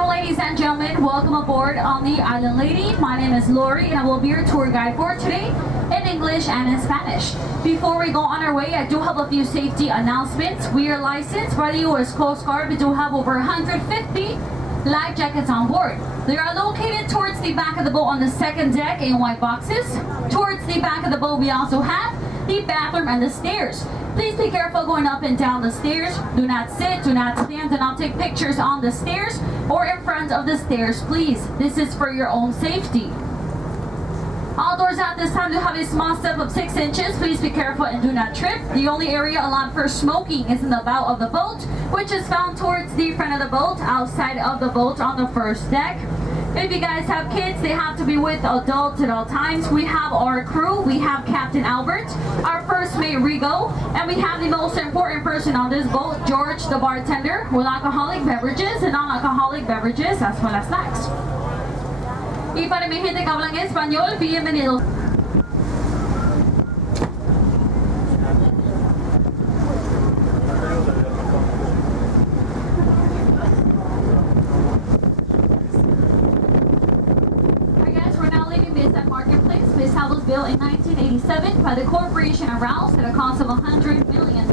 afternoon, ladies and gentlemen. Welcome aboard on the Island Lady. My name is Lori, and I will be your tour guide for today in English and in Spanish. Before we go on our way, I do have a few safety announcements. We are licensed by the U.S. Coast Guard. We do have over 150 life jackets on board. They are located towards the back of the boat on the second deck in white boxes. Towards the back of the boat, we also have the bathroom and the stairs. Please be careful going up and down the stairs. Do not sit, do not stand, do not take pictures on the stairs or in front of the stairs, please. This is for your own safety. All doors at this time do have a small step of 6 inches. Please be careful and do not trip. The only area allowed for smoking is in the bow of the boat, which is found towards the front of the boat, outside of the boat on the first deck. If you guys have kids, they have to be with adults at all times. We have our crew. We have Captain Albert, our first mate Rigo, and we have the most important person on this boat, George the bartender, with alcoholic beverages and non-alcoholic beverages as well as snacks. Y para mi gente que hablan español, bienvenidos. Bayside was built in 1987 by the Corporation of Rouse at a cost of $100 million.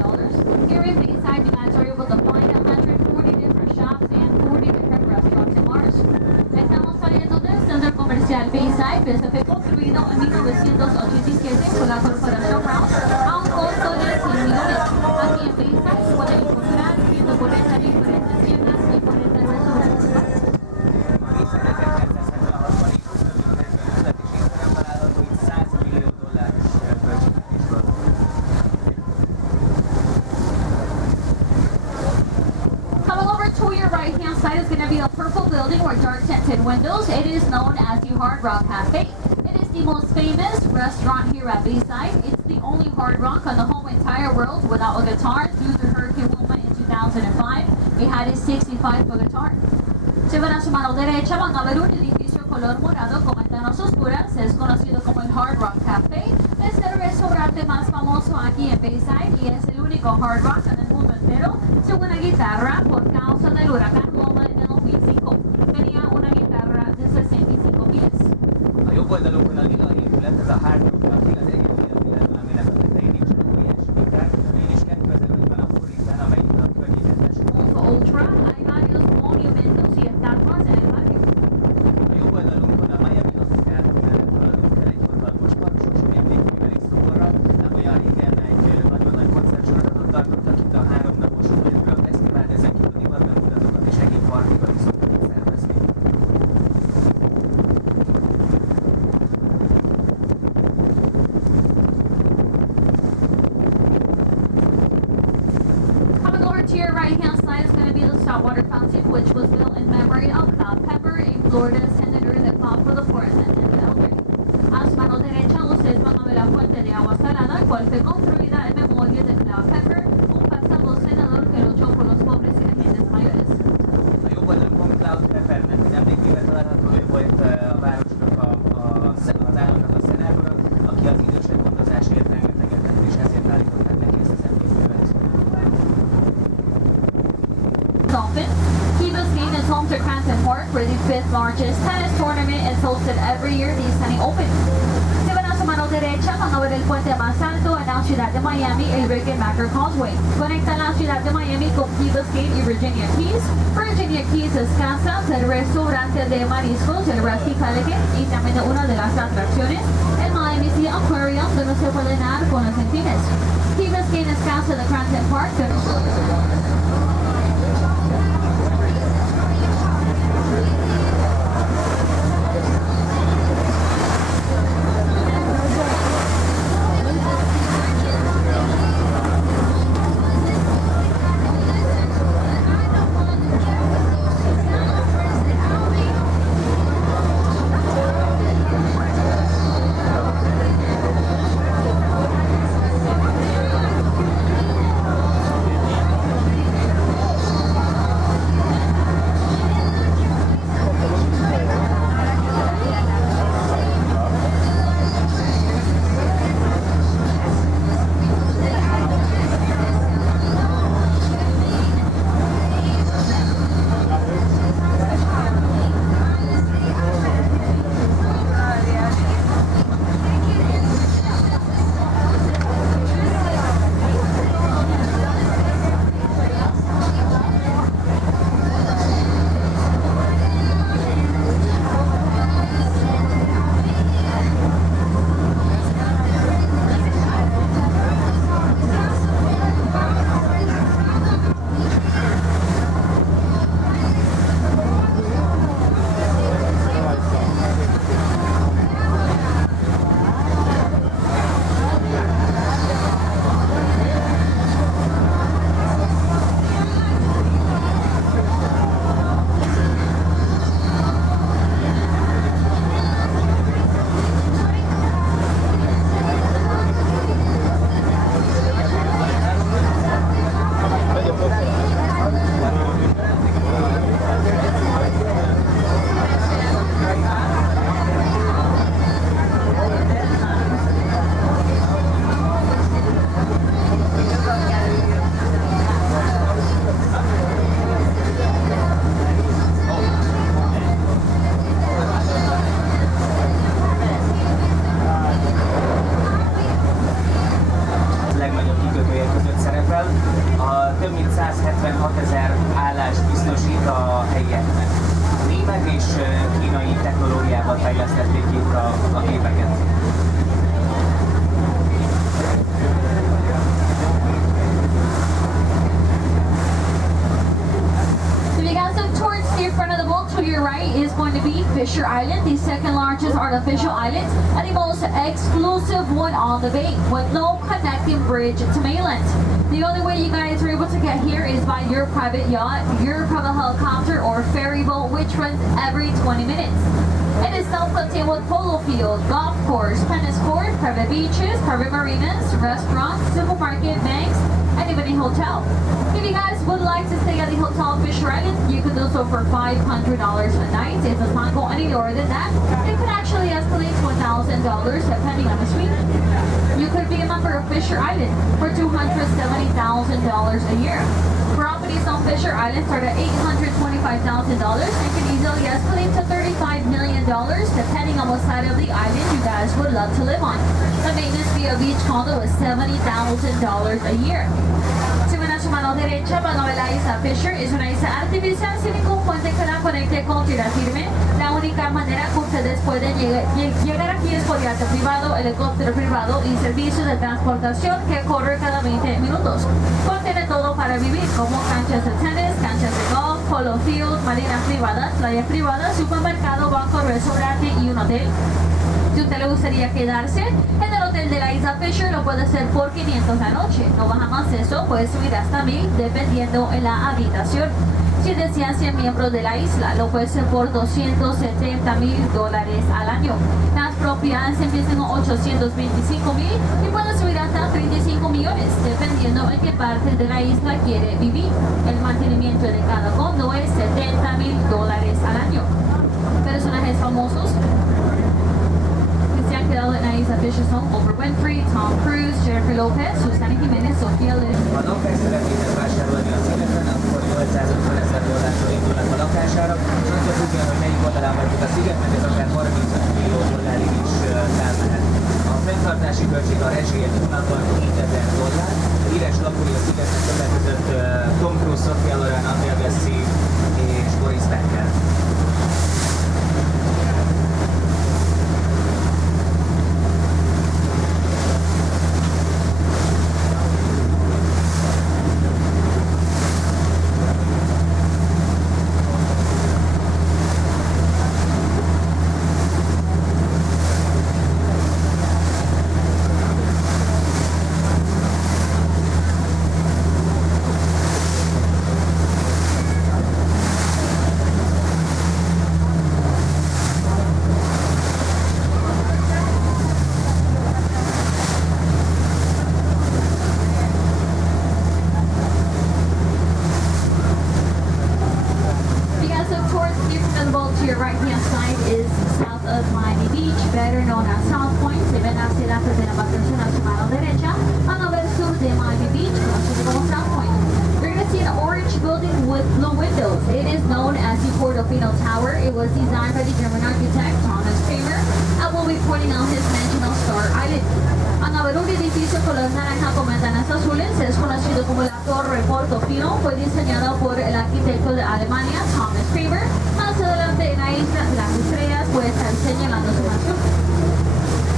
Here in Bayside, you guys are able to find 140 different shops and 40 different restaurants and bars. Estamos saliendo del Centro Comercial Bayside, que fue construido en 1987 por la Corporación Rouse a un costo de $100 millones. Aquí en Bayside pueden encontrar 140 diferentes tiendas y 40 restaurantes. Side is going to be a purple building with dark tinted windows. It is known as the Hard Rock Cafe. It is the most famous restaurant here at Bayside. It's the only Hard Rock on the whole entire world without a guitar. Due to Hurricane Wilma in 2005, it had a 65 foot guitar. Si ven a su mano derecha van a ver un edificio color morado con ventanas oscuras. Es conocido como el Hard Rock Cafe. Es el restaurante más famoso aquí en Bayside y es el único Hard Rock en el mundo entero. Según una guitarra por causa del huracán Wilma en el 2005. Tenía una guitarra de 65 pies. A jobb oldalon a lila épület, ez a Hard Rock Cafe, az egyetlen épület, aminek a tetején nincsenek óriási viták, és 2005-ben a Forrikben, amelyik a környezetes. Ultra, hay varios monumentos y estatuas en el barrio. A jobb oldalunkon a Miami Hospital mellett haladunk el egy hatalmas parancsos emlékművelék szoborra. Nem olyan régen egy nagyon nagy koncertsorozatot tartottak itt a 3 napos Underground Fesztivál, de ezen kívül divatbemutatatokat és egyéb partikat is szoktak itt szervezni. Coming over to your right hand side is going to be the saltwater fountain, which was built in memory of Cloud Pepper, a Florida senator that fought for the forest and the elderly. A su mano derecha ustedes van a ver la fuente de agua salada, cual fue construida en memoria de Cloud Pepper, un pasado senador que luchó por los pobres y las gentes mayores. A jobb oldalunkon Cloud Peppernek az emlékével található, ő volt a városnak az államnak a szenátora, aki az idősek gondozásért rengeteget tett, és ezért állították neki ezt az emlékművet. Dolphin. Key Biscayne is home to Cranston Park, where the 5th largest tennis tournament is hosted every year, the Sunny Open. Si van a su mano derecha, van a ver el puente más alto en la ciudad de Miami, el Rickenbacker Causeway. Conecta la ciudad de Miami con Key Biscayne y Virginia Keys. Virginia Keys es casa del restaurante de mariscos, el Rusty Pelican, y también una de las atracciones, el Miami Sea Aquarium, donde se puede nadar con los delfines. Key Biscayne es casa de Cranston Park. is kínai technológiával fejlesztették ki a gépeket. So if you guys look towards the front of the boat, to your right is going to be Fisher Island, the second largest artificial island and the most exclusive one on the bay, with no connecting bridge to mainland. The only way you guys are able to get here is by your private yacht, your private helicopter, or ferry boat, which runs every 20 minutes. It is self-contained with polo field, golf course, tennis court, private beaches, private marinas, restaurants, supermarket, banks, and even a hotel. If you guys would like to stay at the Hotel Fisher Island, you can do so for $500 a night. If it does go any lower than that, it could actually escalate to $1,000 depending on the suite. You could be a member of Fisher Island for $270,000 a year. Properties on Fisher Island start at $825,000 and can easily escalate to $35 million depending on what side of the island you guys would love to live on. The maintenance fee of each condo is $70,000 a year. Si ven a su mano derecha van a ver la isla Fisher. Es una isla artificial sin ningún puente que la conecte con tierra firme. La única manera que ustedes pueden llegar aquí es por yate privado, helicóptero privado y servicios de transportación que corre cada 20 minutos. Contiene todo para vivir, como canchas de tenis, canchas de golf, polo field, marinas privadas, playas privadas, supermercado, banco, restaurante y un hotel. Si usted le gustaría quedarse en el hotel de la isla Fisher, lo puede hacer por 500 la noche. No baja más eso, puede subir hasta 1000 dependiendo en la habitación. Si desean ser miembros de la isla, lo puede hacer por $270,000 al año. Las propiedades empiezan con 825,000 y pueden subir hasta 35 millones, dependiendo en qué parte de la isla quiere vivir. El mantenimiento de cada condo es $70,000 al año. Personajes famosos se han quedado en la isla Fisher son Oprah Winfrey, Tom Cruise, Jennifer Lopez, Susana Jiménez, Sofía Liz. Ha lakásszeretnének vásárolni a szigeten, akkor 850 000 dollártól indulnak a lakására. Attól függően, hogy melyik oldalán vagyunk a szigetnek, ez akár 35 millió dollárig is felmehet. A fenntartási költség a rezsijét hónapban $2000. Híres lakói a szigetnek többek között Tom Cruise, Sofia Loren, Andrea Gassi és Boris Becker. Better known as South Point, se ven hacia la primera vacación a su mano derecha, van a ver el sur de Miami Beach, conocido como South Point. You're going to see an orange building with blue windows. It is known as the Portofino Tower. It was designed by the German architect Thomas Kramer and will be pointing out his mansion on Star Island. Van a ver un edificio color naranja con ventanas azules, es conocido como la Torre Portofino, fue diseñado por el arquitecto de Alemania, Thomas Kramer. Más adelante en la isla de las estrellas puede estar señalando su mansión.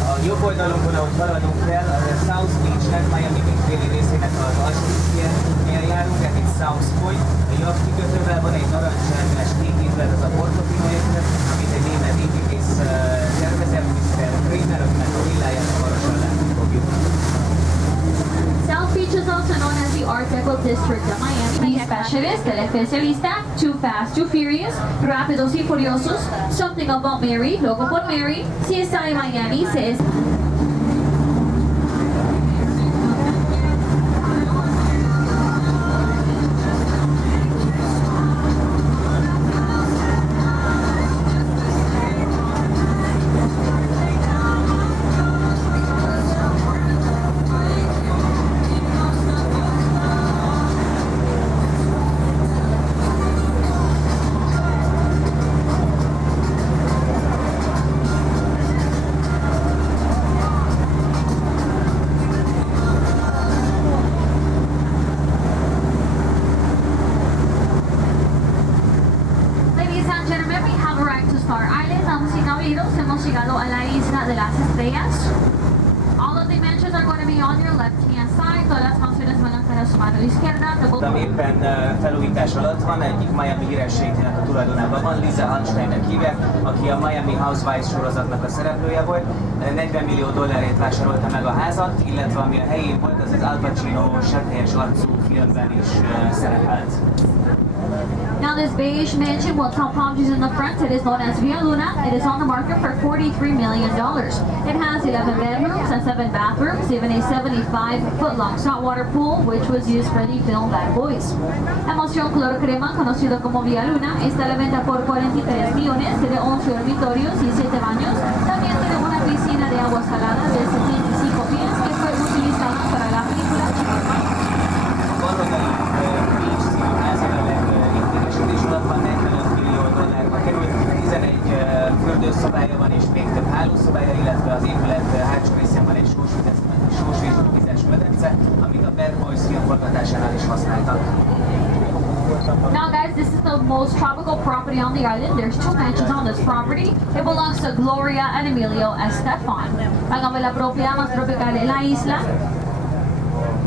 A jobb oldalunkon, ahogy haladunk fel, a South Beach-nek, Miami Beach déli részének az alsószigetnél járunk, ez itt South Point. A jacht kikötővel van egy narancssárgás építlet, az a Portofino épület, amit egy német építész tervezett, Mr. Kramer, akinek a villáját hamarosan látni fogjuk. South Beach is also known as the Art Deco District of Miami. The specialist, el especialista, Too Fast, Too Furious, Rápidos y Furiosos, Something About Mary, Loco por Mary, si está en Miami, se es... and gentlemen, we have arrived to Star Island. Damas y caballeros, hemos llegado a la isla de las estrellas. All of the mansions are going to be on your left-hand side. Todas las mansiones van a estar a su mano izquierda. Ami éppen felújítás alatt van, egyik Miami hírességnek a tulajdonában van, Lisa Hansteinnek hívják, aki a Miami Housewives sorozatnak a szereplője volt. 40 millió dollárért vásárolta meg a házat, illetve ami a helyén volt, az Al Pacino Sepphelyes arcú filmben is szerepelt. Now this beige mansion with top palm trees in the front, it is known as Via Luna. It is on the market for $43 million. It has 11 bedrooms and 7 bathrooms, even a 75-foot-long saltwater pool, which was used for the film Bad Boys. La mansión color crema, conocido como Via Luna, está a la venta por 43 millones, tiene 11 dormitorios y 7 baños. También tiene una piscina de agua salada de 75 pies que fue utilizada para la película Chicago. És alatt van 45 millió dollárba került, 11 fürdőszobája van és még több hálószobája, illetve az épület hátsó részén van egy sósvízes medence, amit a Bad Boys film forgatásánál is használtak. Now guys, this is the most tropical property on the island. There's 2 mansions on this property. It belongs to Gloria and Emilio Estefan. Hagamos la propiedad más tropical de la isla.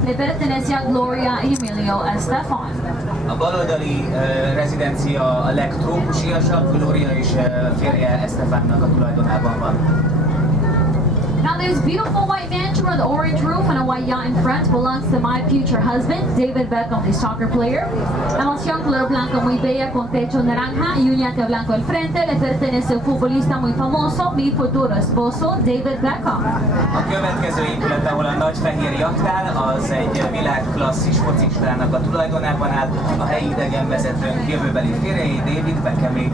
Le pertenece a Gloria y Emilio Estefan. A baloldali rezidencia a legtrópusiasabb, Gloria és férje Estefannak a tulajdonában van. Now this beautiful white mansion with an orange roof and a white yacht in front belongs to my future husband, David Beckham, the soccer player. La mansión color blanco muy bella con techo naranja y un yate blanco al frente le pertenece a un futbolista muy famoso, mi futuro esposo, David Beckham. A következő épület, ahol a nagy fehér yacht áll, az egy világklasszis focistának a tulajdonában áll. A helyi idegenvezetőnk jövőbeli férjei, David Beckhamé.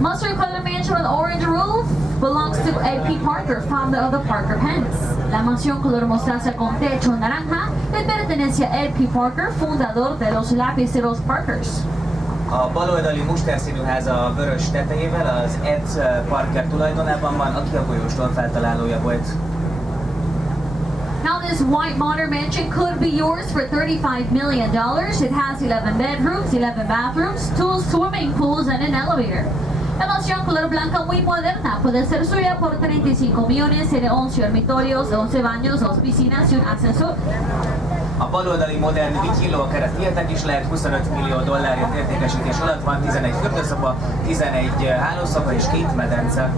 Mustard color mansion with orange roof belongs to A.P. Parker, founder of the Parker Pens. La mansión color mostaza con techo naranja le pertenece a A.P. Parker, fundador de los lapiceros Parkers. A baloldali musterszínű háza a vörös tetejével az Ed Parker tulajdonában van, aki a folyóstól feltalálója volt. Now this white modern mansion could be yours for $35 million. It has 11 bedrooms, 11 bathrooms, 2 swimming pools and an elevator. La mansión color blanca muy moderna puede ser suya por 35 millones, tiene 11 dormitorios, 11 baños, 2 piscinas y un ascensor. A baloldali modern vigiló keretületek is lehet, 25 millió dollárért értékesítés alatt van, 11 fürdőszoba, 11 hálószoba és 2 medence.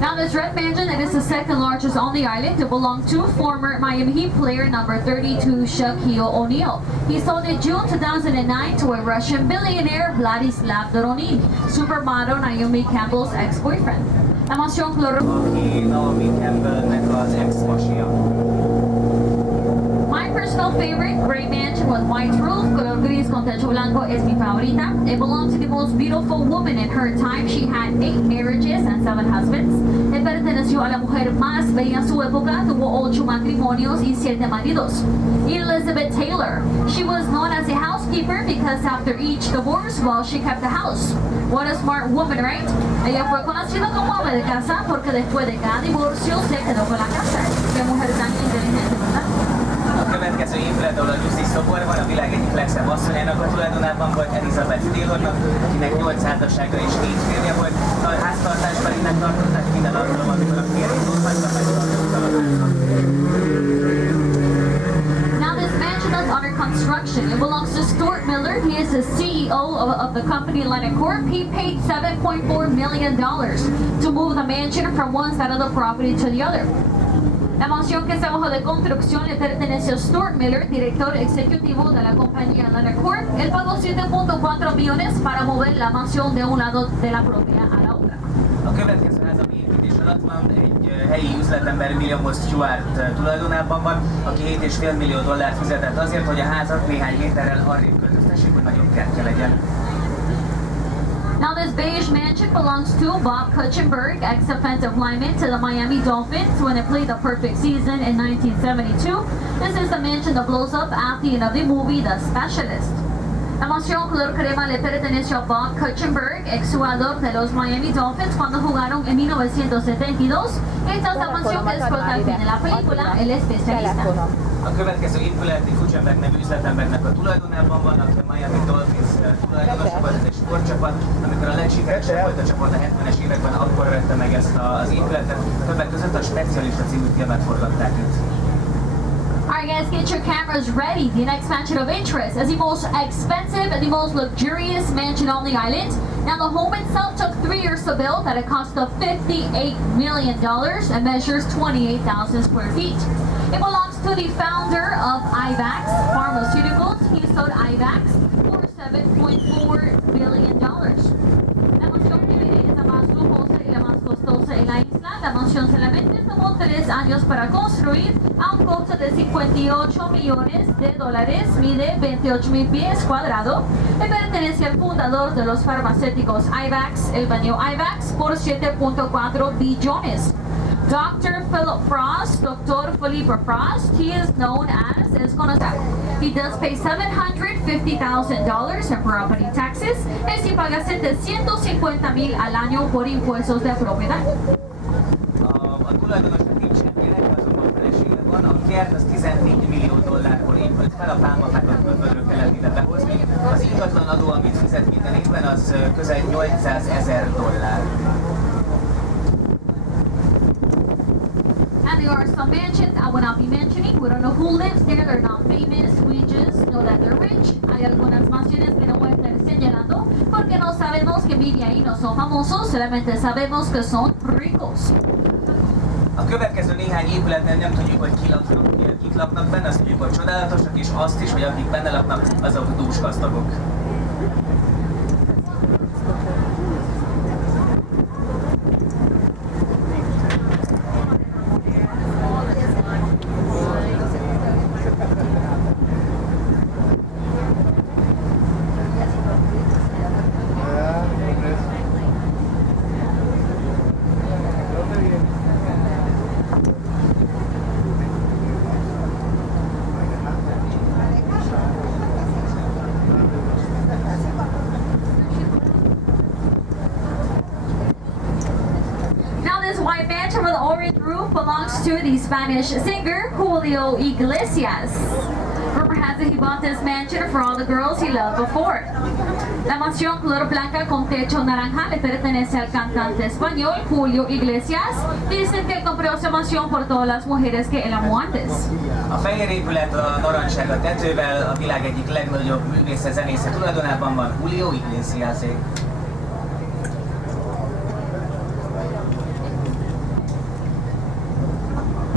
Now this red mansion, it is the second largest on the island. It belonged to former Miami Heat player number 32, Shaquille O'Neal. He sold it June 2009 to a Russian billionaire, Vladislav Doronin, supermodel Naomi Campbell's ex-boyfriend. La mansión color... Aki Naomi Campbellnek az ex-pasia. My personal favorite, gray mansion with white roof, color gris con techo blanco, es mi favorita. It belongs to the most beautiful woman in her time. She had 8 marriages and 7 husbands. Le perteneció a la mujer más bella en su época, tuvo 8 matrimonios y 7 maridos. Elizabeth Taylor. She was known as a housekeeper because after each divorce, well, she kept the house. What a smart woman, right? Ella fue conocida como ama de casa porque después de cada divorcio se quedó con la casa. Qué mujer tan inteligente, ¿verdad? A következő épület, ahol a Lucy szobor van, a világ egyik legszebb asszonyának a tulajdonában volt, Elizabeth Taylornak, akinek 8 házassága és 4 férje volt. A háztartásbelinek tartották minden alkalom, amikor a férjét dolgoztak, meg tartottak a háznak. Now this mansion is under construction. It belongs to Stuart Miller. He is the CEO of the company Lennox Corp. He paid $7.4 million to move the mansion from one side of the property to the other. La mansión que está bajo de construcción le pertenece a Stuart Miller, director ejecutivo de la compañía Lennox Corp. Él pagó 7.4 millones para mover la mansión de un lado de la propiedad a la otra. A következő ház, ami építés alatt van, egy helyi üzletember William Stewart tulajdonában van, aki $7,5 millió fizetett azért, hogy a házat néhány méterrel arrébb költöztessék, hogy nagyobb kertje legyen. Now, this beige mansion belongs to Bob Kuchenberg, ex-offensive lineman to the Miami Dolphins when it played the perfect season in 1972. This is the mansion that blows up at the end of the movie The Specialist. La mansión color crema le perteneció a Bob Kuchenberg, ex-jugador de los Miami Dolphins cuando jugaron en 1972. Esta es la mansión que explota al fin de la película, el especialista. A következő épület egy Kuchenberg nevű üzletembernek a tulajdonában van, aki a Miami Dolphins tulajdonosa volt, ez egy sportcsapat. Amikor a legsikeresebb volt a csapat a 70-es években, akkor vette meg ezt az épületet. Többek között a Specialista című filmet forgatták itt. Alright guys, get your cameras ready. The next mansion of interest is the most expensive and the most luxurious mansion on the island. Now the home itself took 3 years to build at a cost of $58 million and measures 28,000 square feet. It belongs to the founder of IVAX Pharmaceuticals. He sold IVAX for $7.4 billion. La mansión es la más lujosa y la más costosa en la isla. La mansión solamente tomó 3 años para construir a un costo de $58 millones. Mide 28,000 pies cuadrados. Le pertenece al fundador de los farmacéuticos IVAX. Él vendió IVAX por 7.4 billones. Dr. Philip Frost, Dr. Felipe Frost, he is known as conocido. He does pay $750,000 in property taxes. Es decir, paga $750,000 al año por impuestos de propiedad. A tulajdonosnak nincs gyereke, azonban felesége van. A kert az $14 millió épült fel, a pálmafákat földről kellett ide behozni. Az ingatlan adó, amit fizet minden évben, az közel $800,000. And there are some mansions I will not be mentioning. We don't know who lives there. They're not famous. We just know that they're rich. Hay algunas mansiones que no voy a estar señalando porque no sabemos que viven ahí, no son famosos. Solamente sabemos que son ricos. A következő néhány épületben nem tudjuk, hogy kik laknak benne, azt tudjuk, hogy csodálatosak, és azt is, hogy akik benne laknak, azok dúsgazdagok. Mansion with orange roof belongs to the Spanish singer Julio Iglesias. Rumor has it he bought this mansion for all the girls he loved before. La mansión color blanca con techo naranja le pertenece al cantante español Julio Iglesias. Dicen que compró esa mansión por todas las mujeres que él amó antes. A fehér épület a narancssárga tetővel a világ egyik legnagyobb művésze zenésze tulajdonában van, Julio Iglesiasé.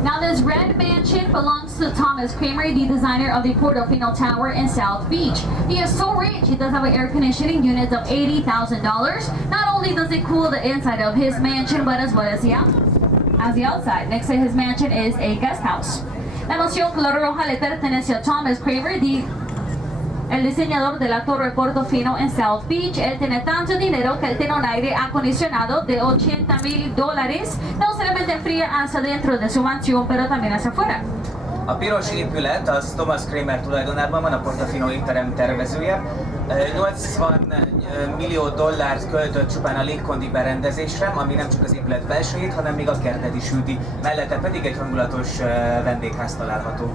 Now this red mansion belongs to Thomas Kramer, the designer of the Portofino Tower in South Beach. He is so rich, he does have an air conditioning unit of $80,000. Not only does it cool the inside of his mansion, but as well as the outside. Next to his mansion is a guest house. La mansión color roja le pertenece a Thomas Kramer, el diseñador de la Torre Portofino en South Beach. Él tiene tanto dinero que él tiene un aire acondicionado de $80,000. No solamente fría hacia dentro de su mansión, pero también hacia afuera. A piros épület az Thomas Kramer tulajdonában van, a Portofino étterem tervezője. $80 millió költött csupán a légkondi berendezésre, ami nem csak az épület belsőjét, hanem még a kertet is hűti. Mellette pedig egy hangulatos vendégház található.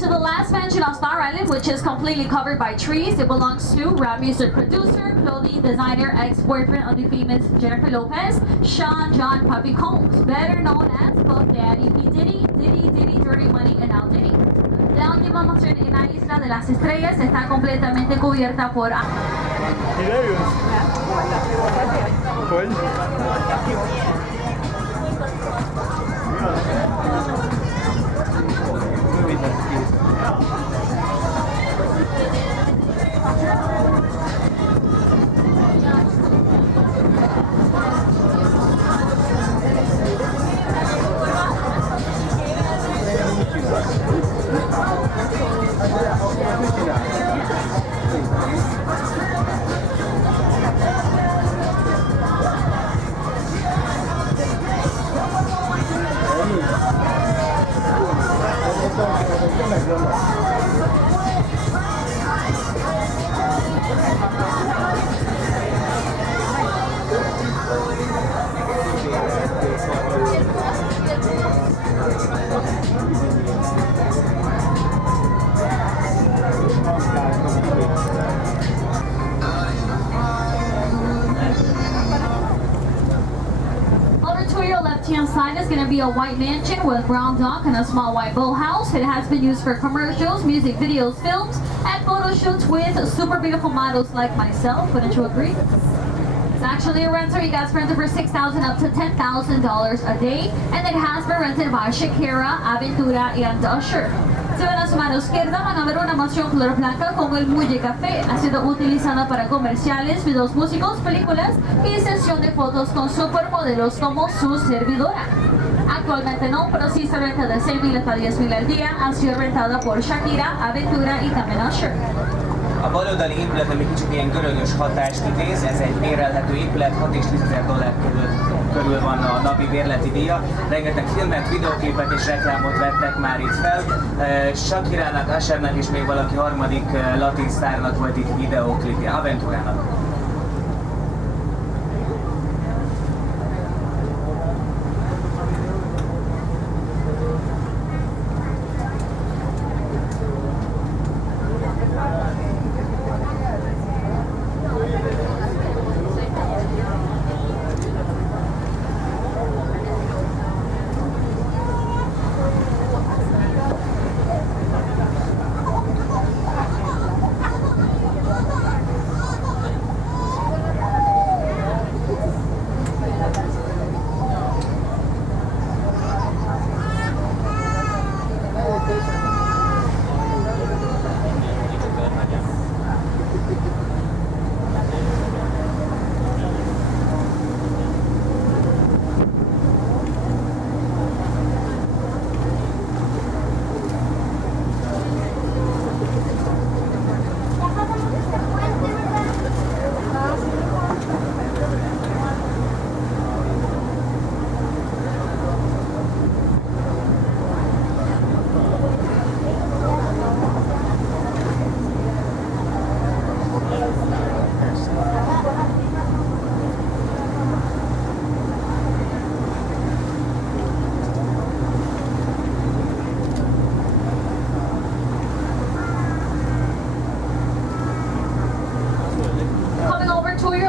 To the last mansion on Star Island, which is completely covered by trees. It belongs to rap music producer, clothing designer, ex-boyfriend of the famous Jennifer Lopez, Sean John Puffy Combs, better known as Puff Daddy P. Diddy, Dirty Money, and Al Diddy. La última mansión en la Isla de las Estrellas está completamente cubierta por... Gracias. left-hand side is going to be a white mansion with brown dock and a small white boathouse. It has been used for commercials, music videos, films, and photo shoots with super beautiful models like myself. Wouldn't you agree? It's actually a rental. You guys rented for $6,000 up to $10,000 a day, and it has been rented by Shakira, Aventura, and Usher. Se ven a su mano izquierda van a ver una mansión color blanca con el muelle café. Ha sido utilizada para comerciales, videos músicos, películas y sesión de fotos con supermodelos como su servidora. Actualmente no, pero sí se renta de 6,000 hasta 10,000 al día. Ha sido rentada por Shakira, Aventura y también Usher. A baloldali épület, ami kicsit ilyen görögös hatást idéz, ez egy bérelhető épület, 6 és 10 ezer dollár körül van a napi bérleti díja. Rengeteg filmet, videóklipet és reklámot vettek már itt fel. Shakirának, Ushernek és még valaki harmadik latin sztárnak volt itt videóklipje, Aventurának.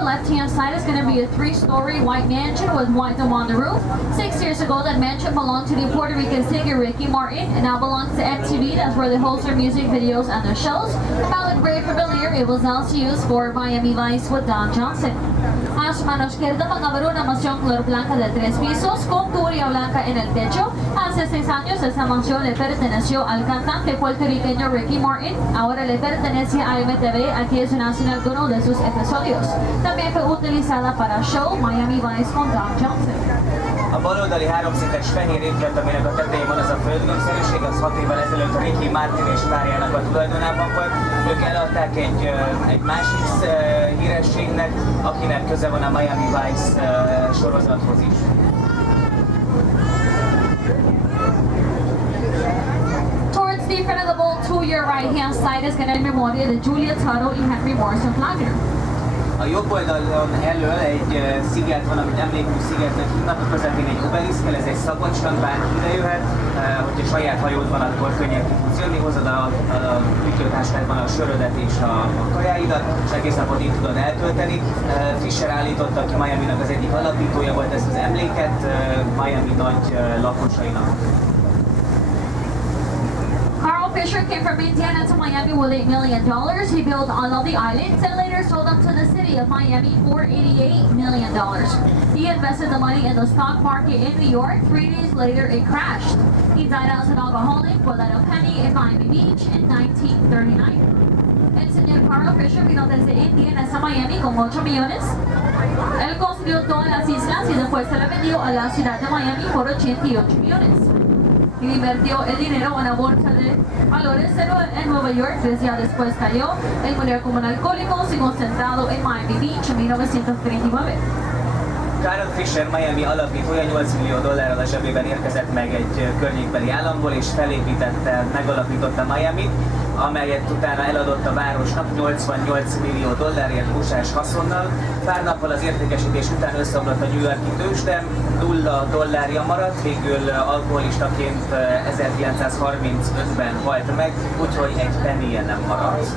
Left-hand side is going to be a 3-story white mansion with white dome on the roof. 6 years ago, that mansion belonged to the Puerto Rican singer Ricky Martin and now belongs to MTV. That's where they host their music videos and their shows. About the Great Familiar, it was also used for Miami Vice with Don Johnson. A su mano izquierda van a ver una mansión color blanca de 3 pisos con tubería blanca en el techo. Hace 6 años esta mansión le perteneció al cantante puertorriqueño Ricky Martin. Ahora le pertenece a MTV, aquí es nación alguno de sus episodios. También fue utilizada para show Miami Vice con Don Johnson. A baloldali háromszintes fehér épület, aminek a tetején van az a földgömbszerűség, az 6 évvel ezelőtt a Ricky Martin és párjának a tulajdonában volt. Ők eladták egy másik hírességnek, akinek köze van a Miami Vice sorozathoz is. Towards the front of the bowl to your right hand side is going to be Memoria de Julia Tuttle and Henry Morrison Flagler. A jobb oldalon elől egy sziget van, amit emlékmű szigetnek hívnak, a közepén egy obeliszkel, ez egy szabadstrand, bárki ide jöhet, hogyha saját hajód van, akkor könnyen ki tudsz jönni, hozod a ütőtáskádban a sörödet és a kajáidat, és egész napot itt tudod eltölteni. Fisher állította ki, Miami-nak az egyik alapítója volt, ezt az emléket Miami nagy lakosainak. Carl Fisher came from Indiana to Miami with $8 million. He built all of the islands and later sold them to the city of Miami for $88 million. He invested the money in the stock market in New York. 3 days later, it crashed. He died as an alcoholic without a penny in Miami Beach in 1939. El señor Carl Fisher vino desde Indiana hasta Miami con 8 millones. Él construyó todas las islas y después se la vendió a la ciudad de Miami por 88 millones. Y invirtió el dinero en la bolsa de valores en Nueva York. 3 días después cayó. Él murió como un alcohólico, sin concentrado en Miami Beach en 1939. Carl Fisher, Miami alapítója, $8 millió a zsebében érkezett meg egy környékbeli államból, és felépítette, megalapította Miamit, amelyet utána eladott a városnak $88 millió USA-s haszonnal. Pár nappal az értékesítés után összeomlott a New York-i tőzsde, $0 maradt, végül alkoholistaként 1935-ben halt meg, úgyhogy egy pennie nem maradt.